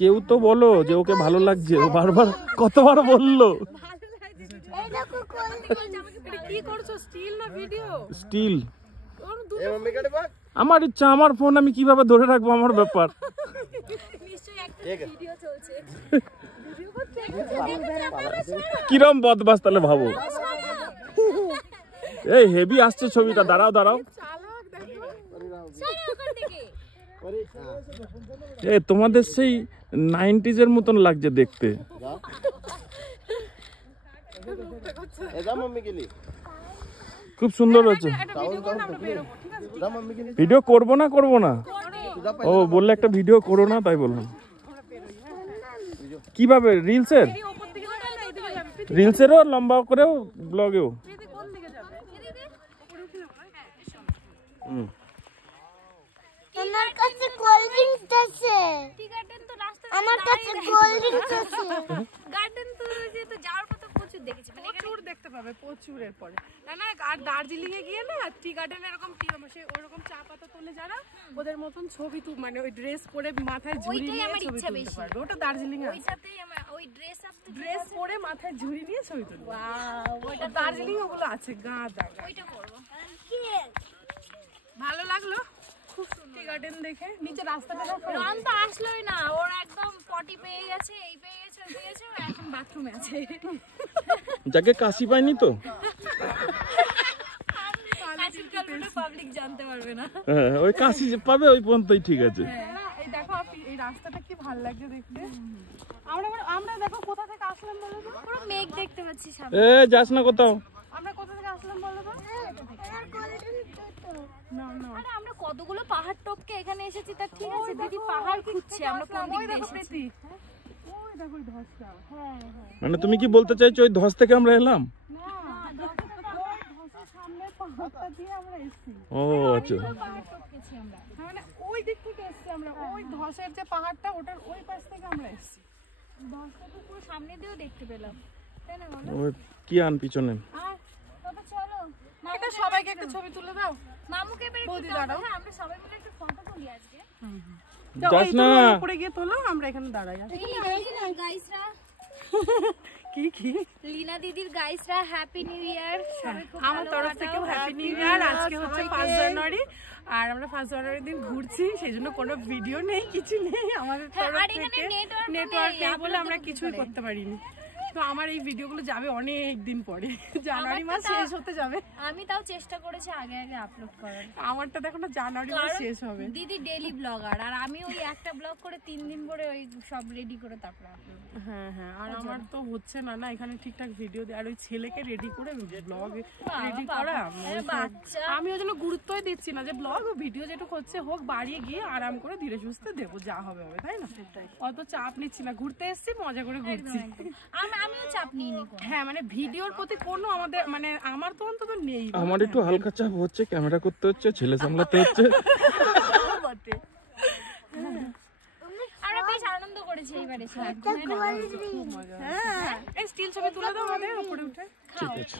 কেউ তো বলো যে ওকে ভালো লাগছে, ও বারবার কতবার বললো। স্টিল আমার ইচ্ছা, আমার ফোন আমি কিভাবে ধরে রাখবো আমার ব্যাপার। কিরম বদমাস তাহলে ভাবো। এই হেভি আসছে ছবিটা, দাঁড়াও দাঁড়াও। এ তোমাদের সেই 90s এর মতন লাগছে দেখতে। খুব সুন্দর হচ্ছে। ভিডিও করবো না ও বললে একটা ভিডিও করো না, তাই বললাম। কিভাবে রিলসেরও লম্বা করেও ব্লগেও? আমার কাছে কোল্ড ড্রিঙ্কস আছে। আমার কাছে কোল্ড ড্রিঙ্কস আছে। গার্ডেন তো যে তো যাওয়ার পথে প্রচুর দেখেছি, মানে প্রচুর দেখতে পাবে প্রচুরের পরে না। আর দার্জিলিং এ গিয়ে না টি গার্ডেন এরকম টি সে ওরকম চা পাতা তোলে যারা, ওদের মতন ছবি তু মানে ওই ড্রেস পরে মাথায় ঝুড়ি নিয়ে ছবি তুলতে পারবে। ওটা দার্জিলিং এ ওইটাতেই আমার ওই ড্রেস পরে মাথায় ঝুড়ি নিয়ে ছবি তুলবে। ওয়াও, ওটা দার্জিলিং ওগুলো আছে গাঁদা। ওইটা করব। ভালো লাগলো খুব টি গার্ডেন দেখে। নিচে রাস্তাটা রন তো আসলোই না, ওর একদম পটি পেয়ে গেছে, এই পেয়ে গেছে, ওই পেয়ে গেছে, এখন বাথরুমে আছে। যাকে কাশি পায়নি তো পাবলিক জানতে পারবে না। হ্যাঁ, ওই কাশি পাবে ওই পর্যন্তই ঠিক আছে। এই দেখো এই রাস্তাটা কি ভালো লাগছে দেখতে। আমরা দেখো কোথা থেকে আসলাম বলো তো? পুরো মেঘ দেখতে পাচ্ছি সামনে। যাস না কোথাও। আমরা কোথা থেকে আসলাম বলো তো? আরে আমরা কতগুলো পাহাড় টপকে এখানে এসেছি, তা ঠিক আছে দিদি পাহাড় খুঁজছে, আমরা কোন দিক দিয়ে এসেছি? ওই দেখো ধসটা। হ্যাঁ মানে তুমি কি বলতে চাইছো ওই ধস থেকে আমরা এলাম? ও আচ্ছা, মানে ওই দিক থেকে এসেছি আমরা, ওই ধসের যে পাহাড়টা ওটার ওই পাশ থেকে আমরা এসেছি। ধসটা তো পুরো সামনে দিয়েও দেখতে পেলাম, তাই না বলো? ওই কি আন পিছনে। তবে চলো এটা সবাইকে একটা ছবি তুলে দাও। মামুকে এবারে একটু দাঁড়াও, আমরা সবাই মিলে একটা ফটো তুলি আজকে। যাস না উপরে গিয়ে তোলো, আমরা এখানে দাঁড়াই। গাইসরা কি লীনা দিদির গাইসরা হ্যাপি নিউ ইয়ার। আমার তরফ থেকে হ্যাপি নিউ ইয়ার। আজকে হচ্ছে 5 জানুয়ারি আর আমরা 5 জানুয়ারির দিন ঘুরছি, সেজন্য কোনো ভিডিও নেই, কিছু নেই আমাদের তরফ থেকে। নেটওয়ার্ক নেই বলে আমরা কিছুই করতে পারিনি। তো আমার এই ভিডিওগুলো যাবে অনেক দিন পরে, জানুয়ারি মাস শেষ হতে যাবে। আমি তাও চেষ্টা করেছি আগে আপলোড করার। আমারটা দেখো না জানুয়ারি মাস শেষ হবে। দিদি ডেইলি ব্লগার আর আমি ওই একটা ব্লগ করে 3 দিন পরে ওই সব রেডি করে তারপর আপলোড। হ্যাঁ আর আমার তো হচ্ছে না এখানে ঠিকঠাক ভিডিও আর ওই ছেলেকে রেডি করে ব্লগ রেডি করা। আমি ওই জন্য গুরুত্বই দিচ্ছি না যে ব্লগ ও ভিডিও যেটুকু হচ্ছে হোক, বাড়িয়ে গিয়ে আরাম করে ধীরে সুস্থে দেবো, যা হবে হবে, তাই না? অত চাপ নিচ্ছি না, ঘুরতে এসেছি মজা করে ঘুরছি। আমিও চাপ নিইনি। হ্যাঁ মানে ভিডিওর প্রতি কোনো আমাদের মানে আমার তো অন্তত নেই। আমার একটু হালকা চাপ হচ্ছে, ক্যামেরা করতে হচ্ছে, ছেলে সামলাতে হচ্ছে। আমরা বেশ আনন্দ করেছি এইবারে। হ্যাঁ এই স্টিল ছবি তুলে দাও আমাদের উপরে উঠে। ঠিক আছে।